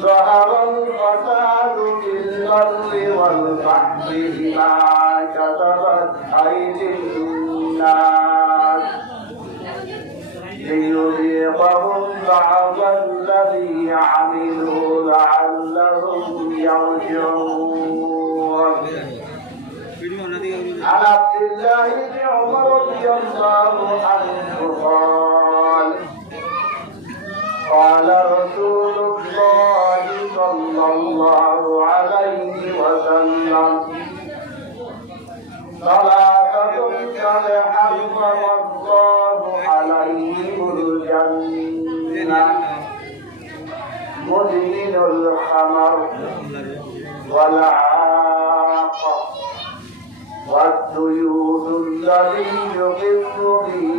ظهر الفساد في البر والبحر بما كسبت أيدي الناس ليذيقهم بعض الذي عملوا لعلهم يرجعون. عن عبد الله بن عمر رضي الله عنه قال رسول الله صلى الله عليه وسلم ثلاثة قد حرم الله عليهم الجنة مدمن الخمر والعاق والديوث الذي يقر به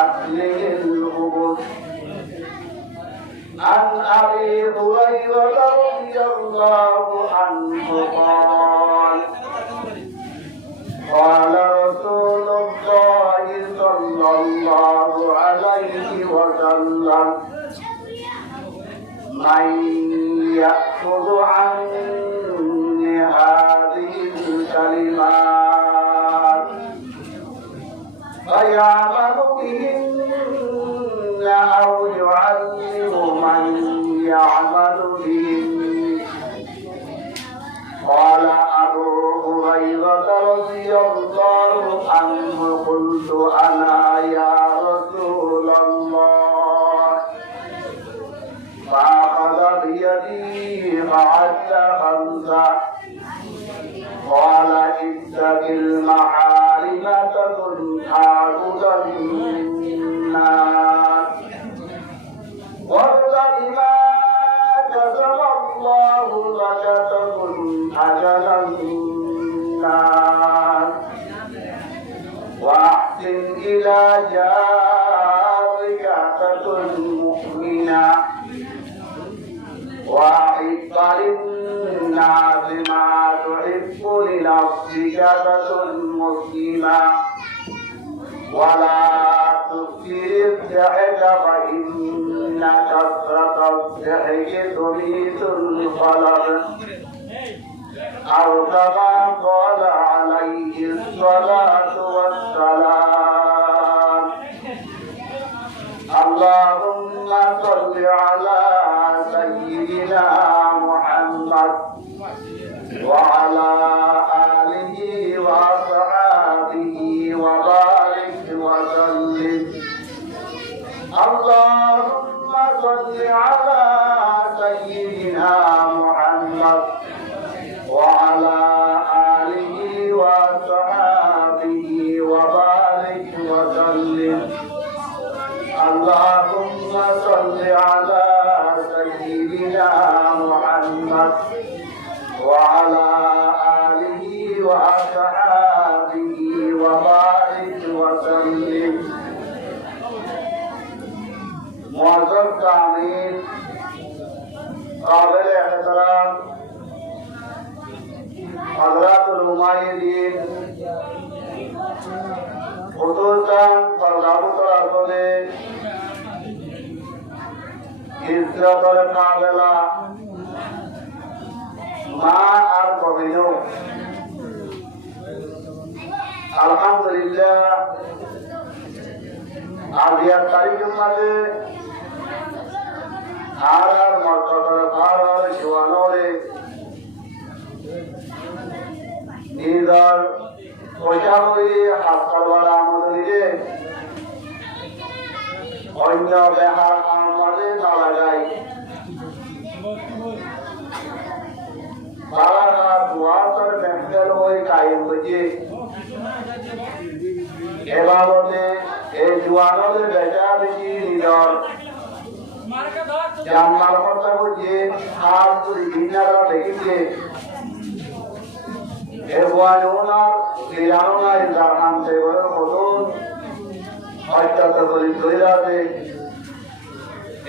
أهله الخبث. عن أبي هريرة رضي الله عنه قال رسول الله صلى الله عليه وسلم من يأخذ عني هذه الكلمات فيعمل بهن أو يعلم من يعمل بهن. قال أبو هريرة رضي الله عنه قلت أنا يا رسول الله فأخذ بيدي فعد خمسة قال اتق المحارم تكن عابدا الناس وارض بما كتب الله لك تكن أجل الناس وأحسن إلى جارك تكن مؤمنا وأحب للناس ما تحب لنفسك تكن مسلما ولا تكثر الضحك فإن كثرة الضحك تميت القلب أو كما قال عليه الصلاة والسلام. اللهم صل على سيدنا محمد وعلى آله وصحبه وبارك وسلم. اللهم صل على سيدنا محمد وعلى آله وصحبه وبارك وسلم. اللهم صل على سيدنا محمد وعلى آله وصحبه وبارك وسلم. معزز تعمیر قابل احترام حضرات علماء دین خصوصاً پردابط رسول عزت اور قابلہ ماں اور بہنوں আলহামদুলিল্লাহ আজিয়ার তারিখের মাঝে আর মর্তদার ভার জোয়ানরে নিজের পয়সা করে হাসপাতাল আমলে অন্য বেহার আমাদের না লাগাই তারা দুয়ার মেহফিল হয়ে কায়েম হয়েছে এবারে এই জোয়ানদের বেচা বেশি নিজর জান্নার কথা বুঝে আর তুই দিনারা দেখিছে এবারওনার বিরানোনা ইনসান সেবর হতন হত্যা করে দইরাবে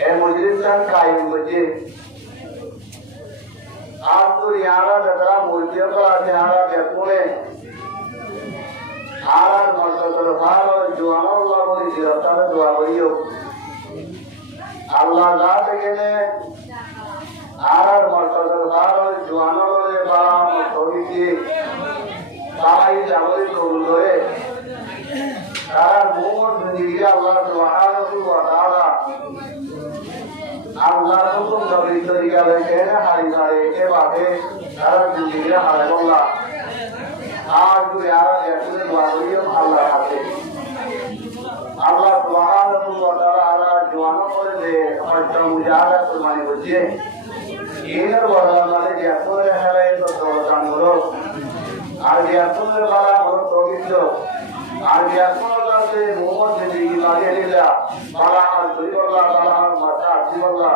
এ মজলিসের কায়েম হয়েছে আর তুই ইয়ারা যারা মুরগিরা আছে ইয়ারা বেপুনে আর মর্তদার ভালো জোয়ান আল্লাহ বলি জিরাতারে দোয়া করিও আল্লাহ না থেকে আর যাবতীয় কবুল করে তারা মোমন জিন্দিগি আল্লাহ সুবহানাহু ওয়া তাআলা আল্লাহর হুকুম নবীর তরিকা রেখে হারি হারে এভাবে তারা জিন্দিগি হারে বললা আর যদি আর একটু দোয়া করিও আল্লাহর হাতে আল্লাহ সুবহানাহু ওয়া তাআলা জওয়ানো করে দে হয়তো মুজাহাদা কুরবানি করছে এর বদলা মানে যে আসলে হারাই তো দরদান করো আর যে আসলে বালা বড় পবিত্র আর যে আসলে মোহাম্মদ জিন্দেগি লাগিয়ে দিলা বালা আর করিবল্লাহ বালা আর মাতা আসিবল্লাহ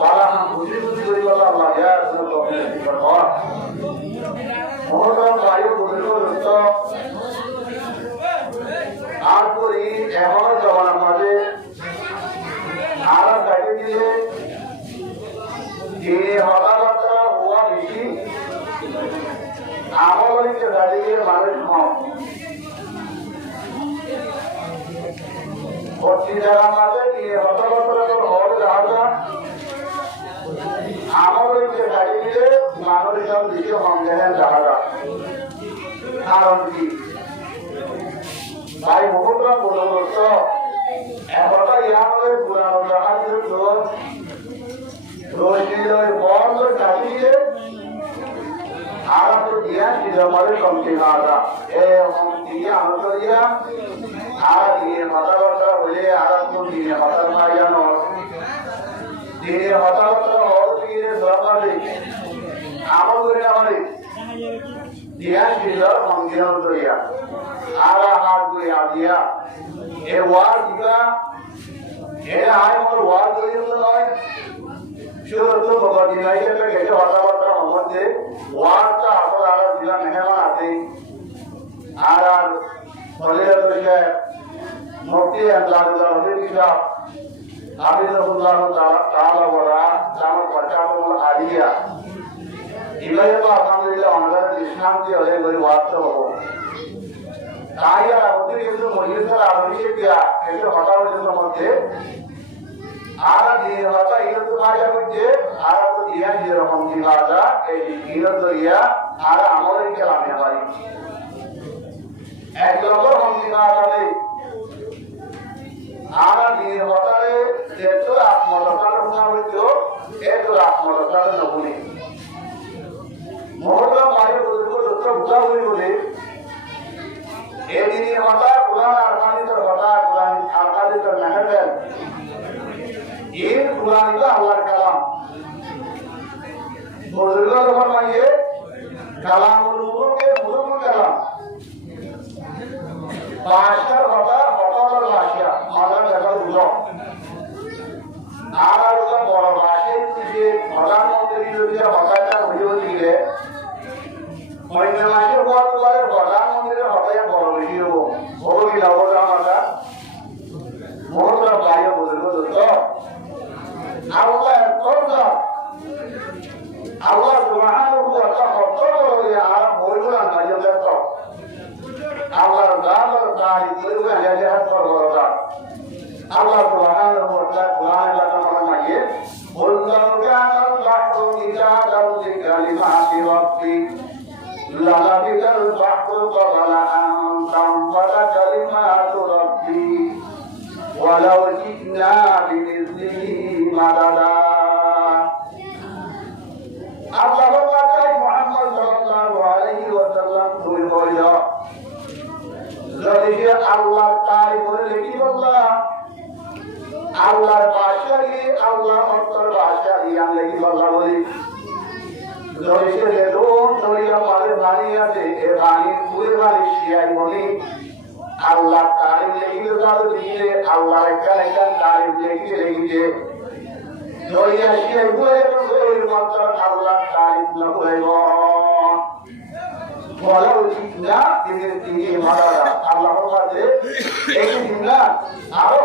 বালা আর খুশি খুশি করিবল্লাহ আল্লাহ ইয়া আসলে তৌফিক করো মোহাম্মদ বায়ু পবিত্র আর করি এমন জমানার মাঝে আর গাড়ি দিলে যে হতাহতা হওয়া বেশি আমলিকে দাঁড়িয়ে মানুষ কম ভর্তি জায়গার মাঝে গিয়ে হতাহতা হওয়ার জায়গা আমলিকে দাঁড়িয়ে দিলে মানুষ সব বেশি কম দেখেন জায়গা কারণ কি ভাই বহুতরা পরিবর্ত এতটা ইয়ামলে পুরানো জায়গা ছিল রোহিণীর বন্ধ কাটিয়ে আর তো দিয়া নিজামারে কমতি নাদা এ দিয়ে আনতরিয়া আর দিয়ে মাথাবাতা হয়ে আর তো দিয়ে মাথার মায়ানো দিয়ে মাথাবাতা হল দিয়ে সরকারি আমল করে আমারে দিয়া নিজার কমতি আনতরিয়া আর হাত দিয়ে আদিয়া এ ওয়ার দিবা এ আয় মোর ওয়ার দিয়ে নয় শুধু ভগবতী নাইকে গেছে কথাবার্তা মধ্যে ওয়ার্ডটা আপনার আর জিলা মেহমান আছে আর আর ফলের তরিকে মুফতি আল্লাহুল্লাহ হরিকিসা হাফিজাহুল্লাহ তাআলা ওয়া জামা পাঠাবুল আলিয়া ইলাইয়া তো আলহামদুলিল্লাহ আমাদের ইসলাম যে হলে বই ওয়ার্ডটা হবো তাই আর ওদের কিন্তু মহিলাদের আলোচনা দিয়া এটা হঠাৎ মধ্যে আর দিয়ে হতা ইরত কাজা করছে আর তো দিয়া যেরকম কি কাজা এই ইরত দিয়া আর আমলের কালামে পারি এক নম্বর হমতি কাজে আর দিয়ে হতারে যেতো আত্মলতার হুনা হইতো এতো আত্মলতার নবুনি মোহরা পায়ে বলবো যত বুঝা হই বলে এই দিনে হতা কুরআন আর হাদিসের হতা কুরআন আর হাদিসের মেহরবান ये कुरान का अल्लाह कलाम बुजुर्गों को फरमाइए कलाम लोगों के बुजुर्ग कलाम भाषा होता और भाषा माना जगह बुझो आरा उसका बड़ा भाषा इसलिए प्रधानमंत्री जो दिया बताया वीडियो दिए महीने मासे बहुत बार प्रधानमंत्री ने बताया बड़ा वीडियो वो भी लाओ जाना बहुत सारा भाई बुजुर्गों दोस्तों Allah korda Allah subhanahu wa ta'ala korda ya Arab boyuna majam to Allah dalar dai boyuna ya jahat korda Allah subhanahu wa ta'ala Quran la tamama ye wallahu kana al-bahru midadan li kalimati rabbi la nafida al-bahru qabla an tanfada kalimatu rabbi walau jidna bimithlihi madada Allah berkata Muhammad sallallahu alaihi wasallam তুমি বলিও যদি আল্লাহ তাই বলে লিখি বললা আল্লাহর ভাষায় আল্লাহ অন্তর ভাষায় আমি লিখি বললা বলি যদি সে লেদুন তরিয়া পারে বাণী আছে এ বাণী পুরে বাণী শিয়াই বলি আল্লাহ তারিফ লিখে দাও দিলে আল্লাহ একটা তারিফ লিখে দরিয়া শিয়ে গুয়ে গুয়ে মাত্র আল্লাহ তারিফ না কইব বলা উচিত না দিনের দিনে মারারা আল্লাহর কাছে এই দিন না আরো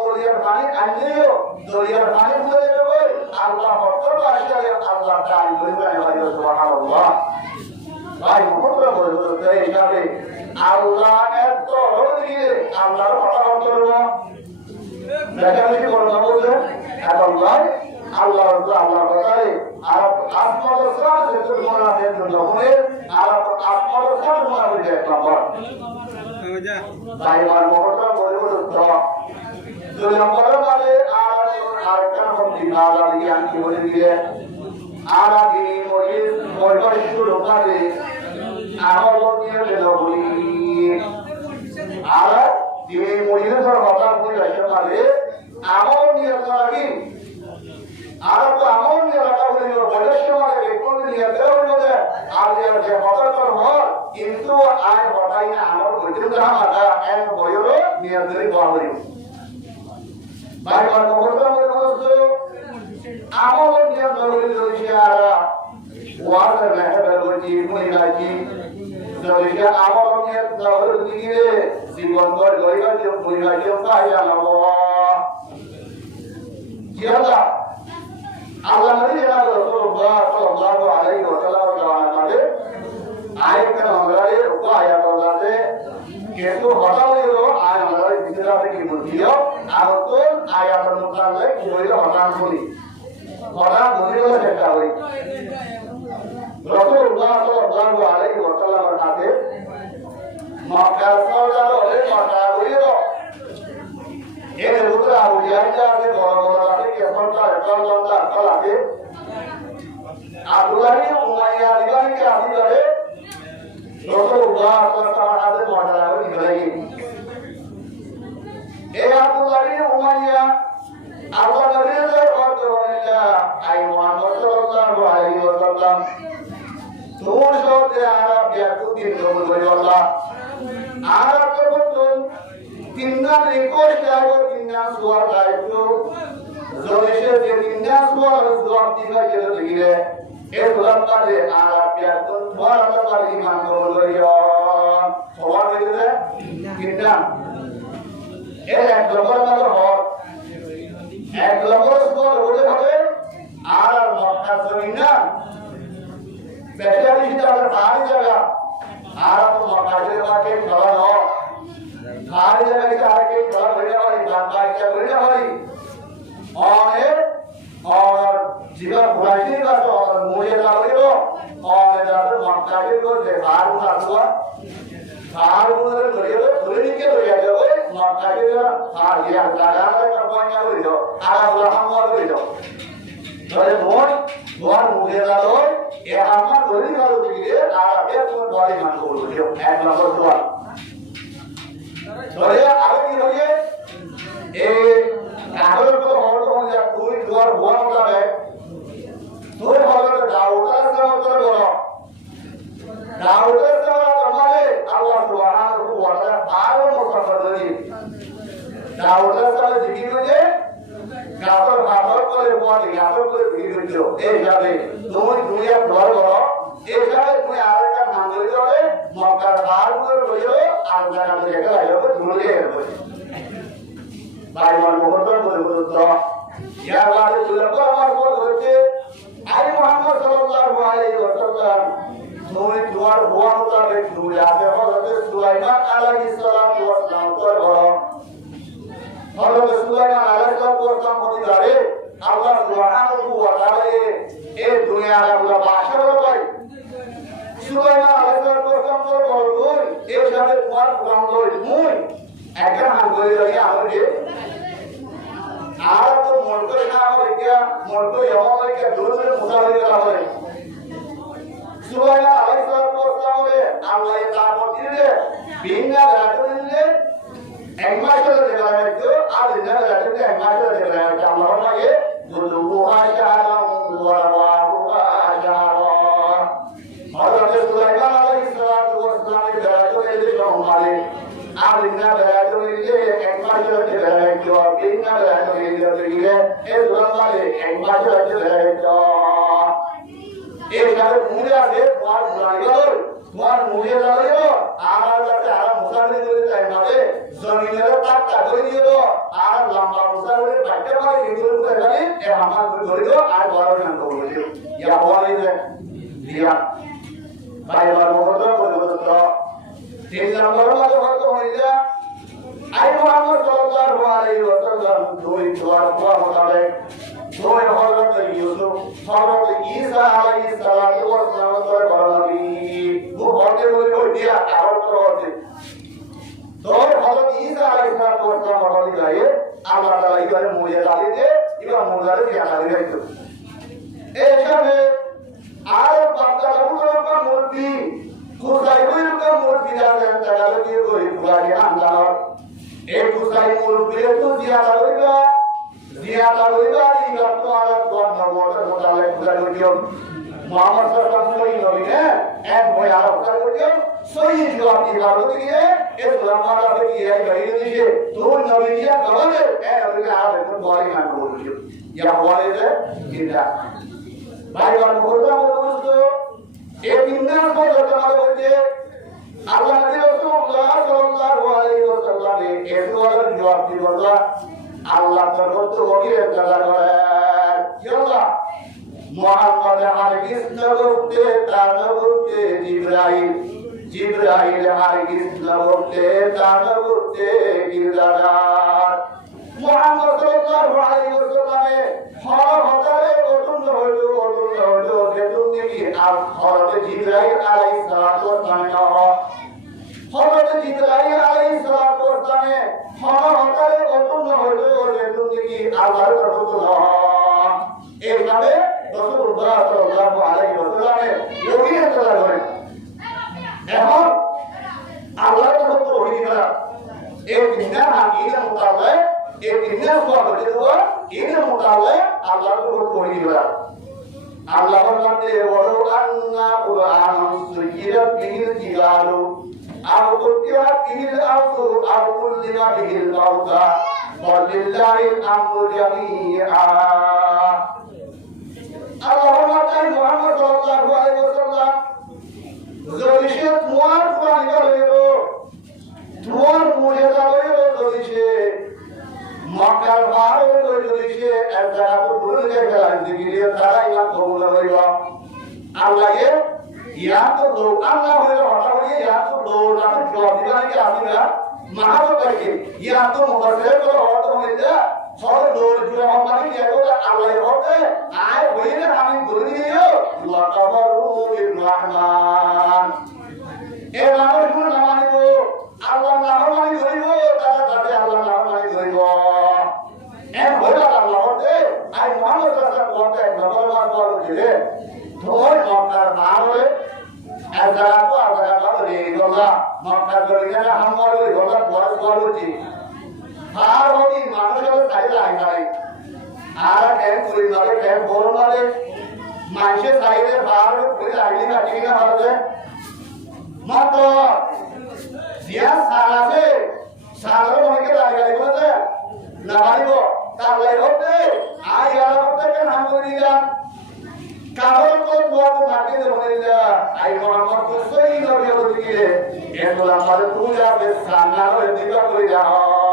দরিয়ার পানি আনলেও দরিয়ার পানি গুয়ে যাবে আল্লাহ হত্তর আসলে আল্লাহ তারিফ কইবে সুবহানাল্লাহ ভাই মুখটা বলতে এইভাবে আল্লাহ এত দিয়ে আল্লাহর কথা করব দেখা দেখি বড় বলছে এখন ভাই আল্লাহর কথায় Arab atmosfer sesuatu mana yang terjadi, Arab atmosfer mana boleh kelamar. Baik mana mohon boleh betul. Dalam pada pada Arab kan pun Arab yang boleh dia, Arab ini boleh itu lokal dia, Arab boleh dia boleh, Arab ini boleh seorang boleh macam dia, Arab ni lagi. Arab tu amon ni rata boleh juga boleh semua rekod ni ada boleh ada yang hotel terhor itu ayat hotelnya amon boleh juga ada yang boleh ni ada ni boleh baik kalau hotel boleh amon ni ada boleh juga water leher boleh mui lagi jadi amon ni ada boleh juga siwan boleh lagi mui lagi apa yang Allah siapa Allah Nabi Rasulullah Sallallahu Alaihi Wasallam berkata, ayat kan hamilai, upa ayat berkata, ketu hotel itu ayat hamilai bicara begini berdia, atau ayat bermutasi kiri hotel budi, hotel budi itu sekali. Rasulullah Sallallahu Alaihi Wasallam berkata, maka saudara oleh maka itu. Ini putra ujian jadi orang-orang ini kepada kalau lagi, Abdullah ini Umayyah ini kami dari Rasulullah SAW ada modal ini lagi. Abdullah ini Umayyah, Allah dari Rasulullah, ayat Muhammad Sallallahu Alaihi Wasallam, semua saudara Arab yang tujuh Allah, Arab terbetul. Tindak rekod jago tindak suara itu, zonesnya tindak suara tiga jelas begini. Surat tadi Arab yang tu suara tadi iman kemudian suara itu tindak. Ek lembar mana hot, ek lembar suara boleh boleh Arab makan seringa. Biasa di sana hari jaga Arab tu makan jaga kalau hari jaga kita hari ke kalau beda hari bangkai kita beda hari और जिला बुराई का तो मुझे लाओगे तो और इधर मक्काजे को देखा हुआ हार उधर बड़े बड़े के हो जाए वो मक्काजे का हार ये लगा का पॉइंट हो जाओ आला उलाहम वाला हो जाओ अरे बोल मुझे लाओ ये हमारा बड़ी वालों के लिए आला पे तुम बड़ी मान को बोलो जो एक नंबर दो अरे आगे की होइए ए आगे को और तो मुझे कोई द्वार हुआ मतलब है तो हमारे डाउटर का मतलब बोलो डाउटर का हमारे अल्लाह सुब्हानहू व तआला आरो मुतफद्दली डाउटर का जिकिर मुझे गातर করে বলে গাतर করে ভিড় হইছো এই যাবে তুমি দুনিয়া দ্বার বলো এই যাবে তুমি আরেকটা মাঙ্গলি ধরে মক্কার বার করে লইও আর জায়গা থেকে আইলো দুনিয়া এরকম বাইমান মুহূর্তের পরিবর্তন ইয়া আল্লাহ তুলব আমার বল হচ্ছে আই মুহাম্মদ সাল্লাল্লাহু আলাইহি ওয়াসাল্লাম তুমি দুয়ার হুয়া মোতাবেক তুমি আগে হযরত সুলাইমান আলাইহিস সালাতু ওয়াস সালাম করে বলো হযরত সুলাইমান আলাইহিস সালাতু ওয়াস সালাম বলে আল্লাহ সুবহানাহু ওয়া তাআলা এই দুনিয়ার আমরা বাসা করে সুলাইমান আলাইহিস সালাতু ওয়াস সালাম করে বলো এই যাবে তোমার প্রাণ লই মুই একটা হাত ধরে লাগে আমাকে আর তো মন করে না হবে কি মন তো এমন হয় কি দূর দূর মুসাফির করা হবে সুবহানাল্লাহ আলাইহিস সালাতু ওয়াস সালাম বলে আল্লাহ তাআলা দিলে বিনা রাতুলে এক মাসের জায়গা একটু আর দিনা রাতুলে এক মাসের জায়গা একটু আল্লাহ লাগে দুলু আশারা ওয়া ওয়া আশারা হযরত সুলাইমান আলাইহিস সালাতু ওয়াস সালাম এর রাতুলে সম্মানে আর দিনা রাতুলে এক মাসের জায়গা একটু বিনা রাতুলে এই দুলালে এক মাসের জায়গা একটু এই যাবে মুড়ে আছে তোমার মুড়াইলো তোমার মুড়ে লাগাইলো আর যাতে আর মুসাফির করে যায় মানে জমিনের টাকা করে দিও আর লম্বা মুসাফির বাইতে পারে কিন্তু করে এ আমার ধরিও আর বড় না করবো ইয়া বলে যে দিয়া বাইবার মতো বলতো তিন নম্বর মাঝে হয়তো হইয়া আই মুহাম্মদ সাল্লাল্লাহু আলাইহি ওয়াসাল্লাম দুই দুয়ার কোয়া মোতাবেক তো হযরত ইউসুফ হযরত ঈসা আলাইহিস সালাতু ওয়াস সালাম বলেন ও বলতে বলে দিয়া আরো করতে তো হযরত ঈসা আলাইহিস সালাতু ওয়াস সালাম বলে আল্লাহ তাআলা ইবারে মুজে দালিতে ইবা মুজারে দিয়া দালিতে এখানে আর বাচ্চাগুলোর মূর্তি কুসাইগুলোর মূর্তি যাবেন তারা দিয়ে করি কুসাই আন্দার এই কুসাই মূর্তি তো জিয়ারা লইবা ইবা তো আর গন্ধ মোটা মোটা লে কুসাই করিও মুহাম্মদ সাল্লাল্লাহু আলাইহি ওয়াসাল্লাম এক বই আর কুসাই করিও সহি জবাব দিলাম দিয়ে এই গোলামারা কি এই বাইরে দিয়ে তো নবী দিয়া গলে এ নবী আর কোন বড়ি না করিও ইয়া বলে যে কিনা ভাইগণ বললাম দোস্ত এই তিনজন কথা বলতে আল্লাহ রাসূলুল্লাহ সাল্লাল্লাহু আলাইহি ওয়াসাল্লাম এই দুয়ারের জবাব দিলেন আল্লাহ তরফ থেকে দাদা করে ইয়া মুহাম্মদ আলাইহিস নবুতে তানবুতে জিবরাইল আলাইহিস নবুতে তানবুতে গিরদার মুহাম্মদ সাল্লাল্লাহু আলাইহি ওয়াসাল্লামে হযরতে অতুল্য হলো বেতুন কি আর হযরতে জিবরাইল আলাইহিস সালাতু ওয়াস সালাম হযরতে জিবরাইল আলাইহিস সালাতু ওয়াস সালাম হযরতে অতুল্য হলো বেতুন কি আল্লাহর তরফ থেকে এইভাবে রাসূলুল্লাহ সাল্লাল্লাহু আলাইহি ওয়াসাল্লামে ওহিয়ে চলা করে এখন আল্লাহর তরফ থেকে ওহিয়ে করা এই দিনের আকিদা মোতাবেক এই দিনের কথা বলে এর মোতাবেক আল্লাহর তরফ থেকে ওহিয়ে করা আল্লাহ বলতে ওয়ালাউ আন্না কুরআনান সুয়িরাত বিহিল জিবালু আও কুতিরাত বিহিল আরদু আও কুল্লিমা বিহিল মাউতা ওয়ালিল্লাহিল আমরু জামিআ আল্লাহ বলতে মুহাম্মদ সাল্লাল্লাহু আলাইহি ওয়াসাল্লাম যদি সে তোমার কোরআন হলো তোমার মুজিজা হলো যদি সে মক্কার বাইরে যদি সে এক জায়গা তো ভুলে যায় গেল দিকে তারা ইমান কবুল করিব আল্লাহকে ইয়া তো লোক আল্লাহ হয়ে কথা বলি ইয়া তো লোক না জবাব দিবা কি আসিবা মাহাবতকে ইয়া তো মুবারকে করে হতো হয়ে যা সব লোক জুয়া মানে কি এগো আল্লাহ হতে আয় হইলে আমি বলে দিও ওয়া কাবারু বির রহমান এ মানুষগুলো না মানিব আল্লাহ না মানি ধরিব তারা তাতে আল্লাহ না মানি ধরিব এ বলা আল্লাহ হতে আই মুহাম্মদ সাল্লাল্লাহু আলাইহি ওয়াসাল্লাম বলে ধর মক্কার মারে এজারা তো আজারা করে গলা মক্কা করে না হামলা করে গলা বড় বড়টি আর ওই মানুষের চাইলে আইনাই আর এক কই মারে এক বড় মারে মাইসে চাইলে ভার করে আইলি না ঠিক না হবে মাত্র দিয়া সারাছে সারা মনে লাগে বলে না ভাইব তার লাগতে আই আর হতে নাম করিয়া কারণ তো দুয়ার মাটি দে বলিলা আই মোহাম্মদ তো সহি নবী বলিলে এগুলো আমাদের পূজা বে সানার দিবা কই যাও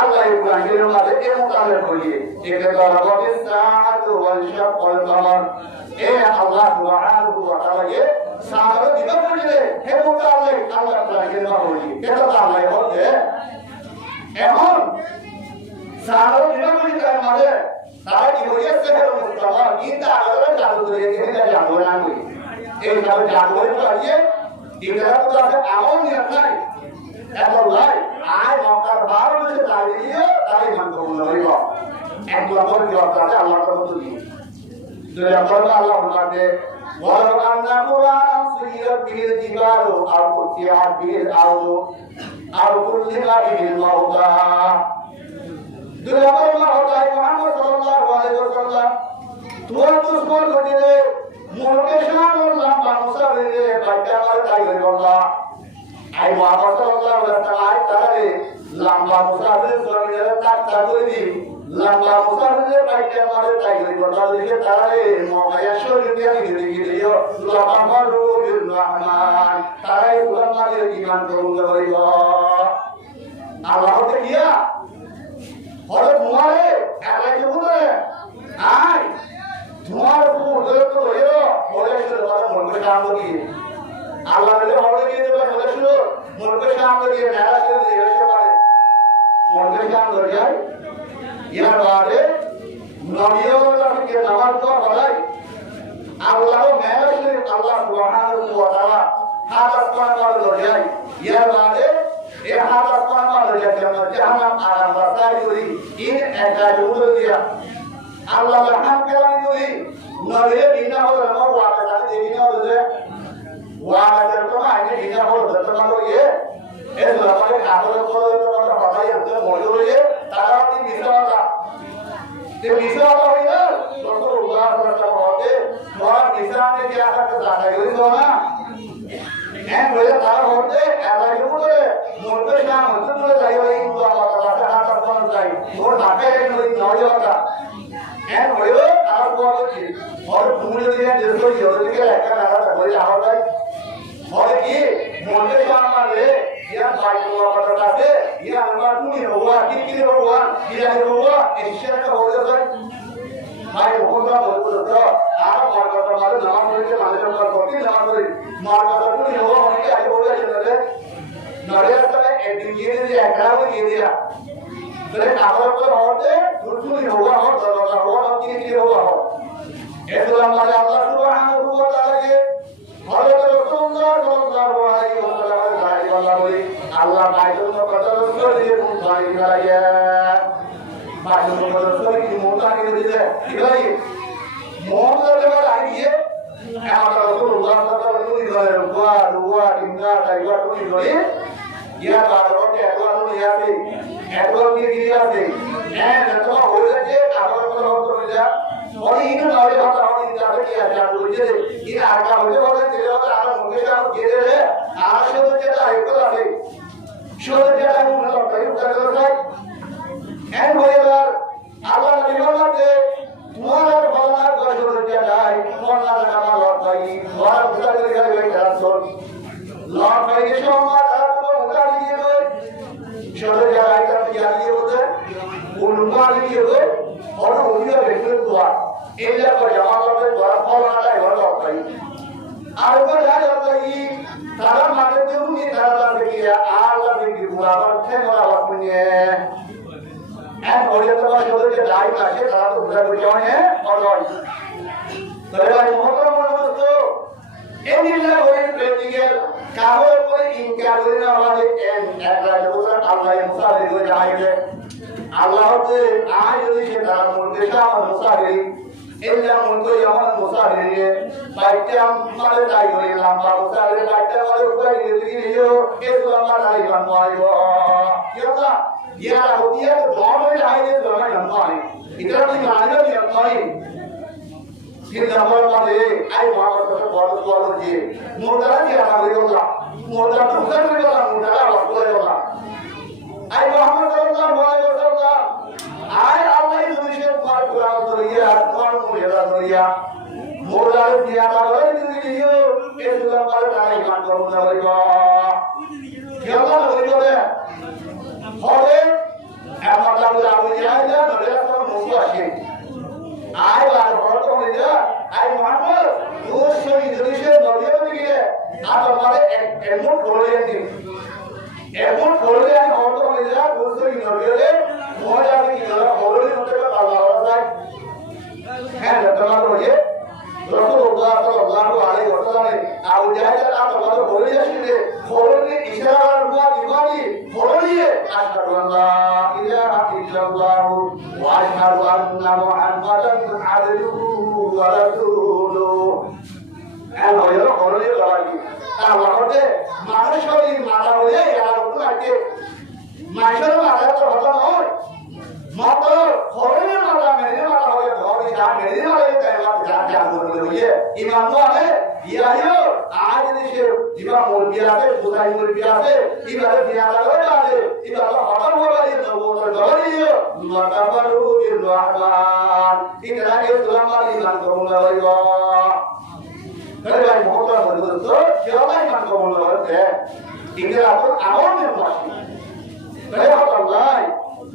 আল্লাহ ইব্রাহিমের মাঝে এ মোতালে করিয়ে একে দলা বলে সাআতু ওয়াল শাকল কমর এ আল্লাহ সুবহানাহু ওয়া তাআলা এ সারা দিবা করিলে হে মোতালে আল্লাহ ইব্রাহিমের মাঝে করিয়ে এটা তো আল্লাহ হতে এখন সারা দিবা করিলে মাঝে তারা কি হইছে হেরো মুস্তাফা কিন্তু আলাদা জাদু করে এখানে জাদু না কই এই জাদু জাদু করে পারিয়ে এটা তো আছে আমল নিয়ে নাই এত লাই আয় মক্কার বারো বছর দাঁড়িয়ে তাই মান কবুল হইব এক নম্বর কি অর্থ আছে আল্লাহ তো বলি দুই নম্বর আল্লাহ বলতে ওয়ালাউ আন্না কুরআন সুয়িরাত বিহিল জিবালু আও কুতিয়াত বিহিল আরদু আও কুল্লিমা বিহিল মাউতা দুই নম্বর আল্লাহ তাআলা মুহাম্মদ সাল্লাল্লাহু আলাইহি ওয়াসাল্লাম তোমার দুশ্মন ঘটিলে মুরকে শামুল্লাহ বানুসারে বাইটা করে তাই আল্লাহ আই মুহাম্মদ সাল্লাল্লাহু আলাইহি ওয়াসাল্লাম তারে লম্বা মুসাফির জমিনে তাকতা করে দি লম্বা মুসাফির বাইটা করে তাই আল্লাহ লিখে তারে মোবাইল শরীর দিয়ে গিয়ে লম্বা মারু বির রহমান তারে উলামাদের ঈমান কবুল হইল আল্লাহ তে গিয়া হরে তোমারে একলাই বলে আই তোমার উপর ধরে তো হইল বলে শুরু করে মনকে কাম করি আল্লাহ বলে হরে গিয়ে দেবে বলে শুরু মনকে কাম করি নারা করে দিয়ে এসে পারে মনকে কাম করে যায় ইয়ার বাদে নবীকে নামাজ পড়া হলাই আল্লাহ মেহরবানি আল্লাহ সুবহানাহু ওয়া তাআলা হাত পান মারলো যাই ইয়ার বাদে এ হাত পান মারলো যাই জাহান্নাম আরাম বাতাই করি ইন একা জুড়ে দিয়া আল্লাহ রহমান কেলাম করি নরে বিনা হলো না ওয়াদা জানি দেবিনা হলো ওয়াদা তো আইনে বিনা হলো তো মারো ইয়ে এ লামারে কাগজ করে তো আমরা বাতাই আনতে মরে হয়ে তারা কি বিশ্বতা তে বিশ্বতা হইয়া যত উদাহরণ করতে হবে ওরা বিশ্বনে কি আশা করে দাঁড়াই হইল না হ্যাঁ বলে তারা হতে এলাই করে মরতে না মরতে চলে যাই ওই কিন্তু আমার কাছে হাত পান যাই ওর ঢাকা ওই নড়িওটা হ্যাঁ হইল আর বলছি ওর তুমি যদি দেখো ইওদিকে একটা নাড়া বলে আমার और ये मोटे मामले या बाइकों का पता है या अंदर नहीं हुआ कि हुआ या हुआ एशिया का हो जाता है भाई होगा बोल तो आप मार्केट वाले नाम लेके मार्केट पर होती नाम ले मार्केट नहीं हुआ होने के आगे हो गया चले नड़े आता है ये दिया एकड़ा वो ये दिया तेरे कागज पर होते कुछ नहीं होगा हो तो होगा कि होगा हो ऐसे हमारे अल्लाह सुब्हानाहु व तआला के Allah Bible में पता लगता है ये भाई मेरा ये बाइबल में पता लगता है कि मोटा नहीं दिया इलाही मोटा लेवल आई है ऐसा तो रुआ पता लगता है इलाही रुआ इंगा टाइगर तो इलाही ये बारों के ऐसा तो नहीं आती ऐसा नहीं किया थे ऐसा तो हो जाए कागज पर हो तो मिल जाए और इन नौले भाषा और इन जाते किया जाता है मुझे ये आका मुझे बोले तेरे वाला आका मुझे काम किए थे आज से तो क्या है तो आगे शुरू क्या है मुझे तो कहीं कर रहा है एंड वो यार आका निकलना थे तुम्हारा भला कर शुरू क्या है तुम्हारा काम लौट भाई तुम्हारा बुरा करेगा ये क्या सोच लौट भाई के शो हमारा तो बुरा नहीं है शुरू क्या है क्या तैयारी होते उनका नहीं है और उन्हीं का व्यक्तित्व हुआ एक जगह पर जमा करते द्वारा फॉल आता है और लौट भाई আর উপর যা যাচ্ছে কি তারা মাঠে তুমি তারা যাবে কি আল্লাহ বিধি পুরা করতে ওরা আপনিয়ে এক ওরে তো ওদেরকে দাই আসে তারা তো বুঝা করে হয় অলয় তবে ভাই মহতরম বলতো এই দিনটা ওই প্রেমিকের কাগজ করে ইনকার করে না আমাদের একলা জগৎ আল্লাহ মুসাফির হয়ে যাইবে আল্লাহ হতে আজ যদি সে তার মধ্যে আমার মুসাফির এলা মতো যেমন মুসাফিরে বাইটা মানে তাই হয়ে লম্বা মুসাফিরে বাইটা মানে উপরে দিয়ে দিও এ তো আমার নাই বানবাইও কিবা ইয়া হতিয়া তো দমে লাইনে দমে লম্বাই ইতরা কি মানে কি লম্বাই কিন্তু আমার মানে আই মহাবত বড় বড় যে মোদরা কি আমার হইলা মোদরা তো উদার হইলা মোদরা আবার করে হইলা আই মোহাম্মদ সাল্লাল্লাহু আলাইহি ওয়াসাল্লাম আই আল্লাহ দুনিয়ার পার করা দরিয়া কোন মুহেরা দরিয়া মোলার দিয়া করে দিও এসলা পারে নাই মান করব না বলিবা কেলা বলিবা রে হবে এমন লাগলে আমি যাই না ধরে কোন মুখ আসে আই বার হতো হইলা আই মোহাম্মদ দুশোই দুনিয়ার দরিয়া দিকে আর আমারে এমন করে দিই এমন করে আমি হতো হইলা দুশোই দরিয়ারে মজা কি করা হলো মতে আল্লাহ রাজাই হ্যাঁ তোমার হয়ে রাসূলুল্লাহ সাল্লাল্লাহু আলাইহি ওয়াসাল্লাম আবু জাহেল আল্লাহ বলে যাচ্ছিলেন ফরনি ইশারার উপর ইমানি ফরনি আশহাদু আল্লা ইলাহা ইল্লাল্লাহ ওয়া আশহাদু আন্না মুহাম্মাদান আবদুহু ওয়া রাসূলুহু এর হলো ফরনি লাগি আল্লাহ হতে মানুষের মাথা হয়ে আর উপর আছে মানুষের মাথা তো হতো নয় মাত্র ফরনি মাথা মেরে মাথা হয়ে ধরে যা মেরে মাথা ইমাম আছে ইয়াইও আজ দেশে দিবা মুরগি আছে সুদাই মুরগি আছে ইবারে বিয়ালা করে আছে ইবারে হঠাৎ বলে নবুর ধরিও মাতাবারু বিল রহমান ইকরা ইসলামাল ইমান করুনা হইবা তাহলে ভাই মহতর বলতো তো কিভাবে ইমান করুনা হচ্ছে ইংরেজি আপন আমল নিয়ে পাশে তাই আল্লাহ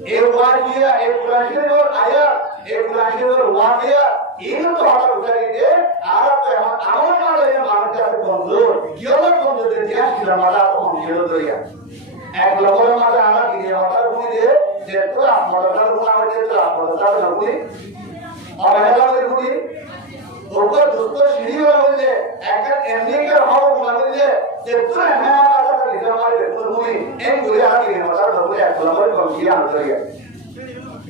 এই ওয়াজিয়া এই কুরআনের আয়াত এই কুরআনের ওয়াজিয়া ইনো তো হঠাৎ উঠে গিয়ে আর তো আমল না লাগে মানুষ কাছে বন্ধু কিভাবে বন্ধু দিয়ে আসছিল মালা তো হিরো দইয়া এক লগর মাঝে আমরা গিয়ে হঠাৎ ঘুমিয়ে দিয়ে যে তো আপনারা ঘুমা হচ্ছে তো আপনারা ঘুমিয়ে অবহেলা করে ঘুরি ওকে দুষ্ট সিঁড়ি বলে একটা এমনিকার হওয়া মনে যে যেহেতু হ্যাঁ আমরা নিজে আমাদের বেতন ভূমি এম করে আর কি মাথার ধরে এক নম্বর কমিটি আনতে গিয়ে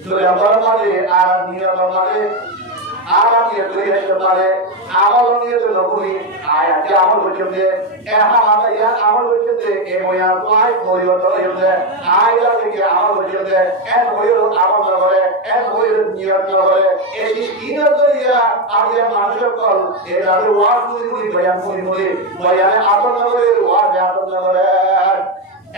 তো আমরা মানে আর নিয়ে মানে আরাম নিয়ে তৈরি হতে পারে আমল নিয়ে তো নকরি আয়াতে আমল করতে এহা মাথা ইয়া আমল করতে এ ময়া তো আই পরিবর্তন হতে আইলা থেকে আমল করতে এক হইল আমল করে এক হইল নিয়ত করে এই তিনের জরিয়া আগে মানুষের কল এর আগে ওয়াজ মুড়ি বয়ান মুড়ি বয়ানে আপন করে ওয়াজ আপন করে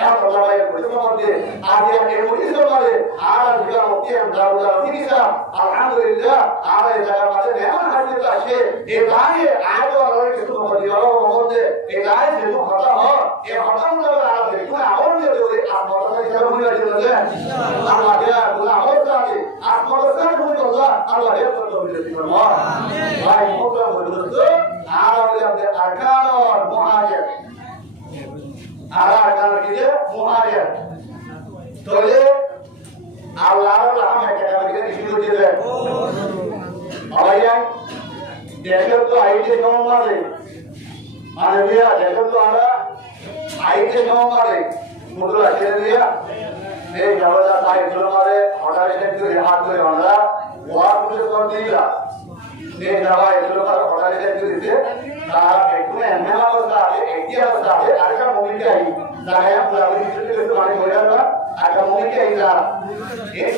এত লাগাই প্রথম মধ্যে আগে এই মুড়ি করে আর দিলা মতে দাউলা দিছা আলহামদুলিল্লাহ আর এই জায়গা মাঝে নেমন হাজির আছে এই গায়ে আয়ো আর কিছু মধ্যে মধ্যে এই গায়ে যে কথা হয় এই হঠাৎ করে আর দেখো আমল নিয়ে যদি আপনারা হিসাবে মনে আছে না আল্লাহ দিয়া বলা আমল আছে আপনারা কাজ করে আল্লাহ আল্লাহ এর তো বিরতি করব ভাই মোটা বলতো আর আমাদের আরকান আর মুহাজির আরকান কি যে মুহাজির তোলে আল্লাহর নাম একটা করে শুরু করে আলাইয়া দেখো তো আইতে কেমন মানে মানে দিয়া দেখো তো আমরা আইতে কেমন মানে মুদ্রা ছেড়ে দিয়া এই জায়গা তাই চলে মারে হঠাৎ এসে করে হাত ধরে আমরা ওয়ার পুরো করে দিলা এই জায়গা এগুলো তার হঠাৎ এসে দিতে তার একটু এমন অবস্থা আছে একটি অবস্থা আছে আরেকটা মুমিনকে আই জায়গা পুরো কিছু কিছু মানে হয়ে যাবে আরেকটা মুমিনকে আই যা এই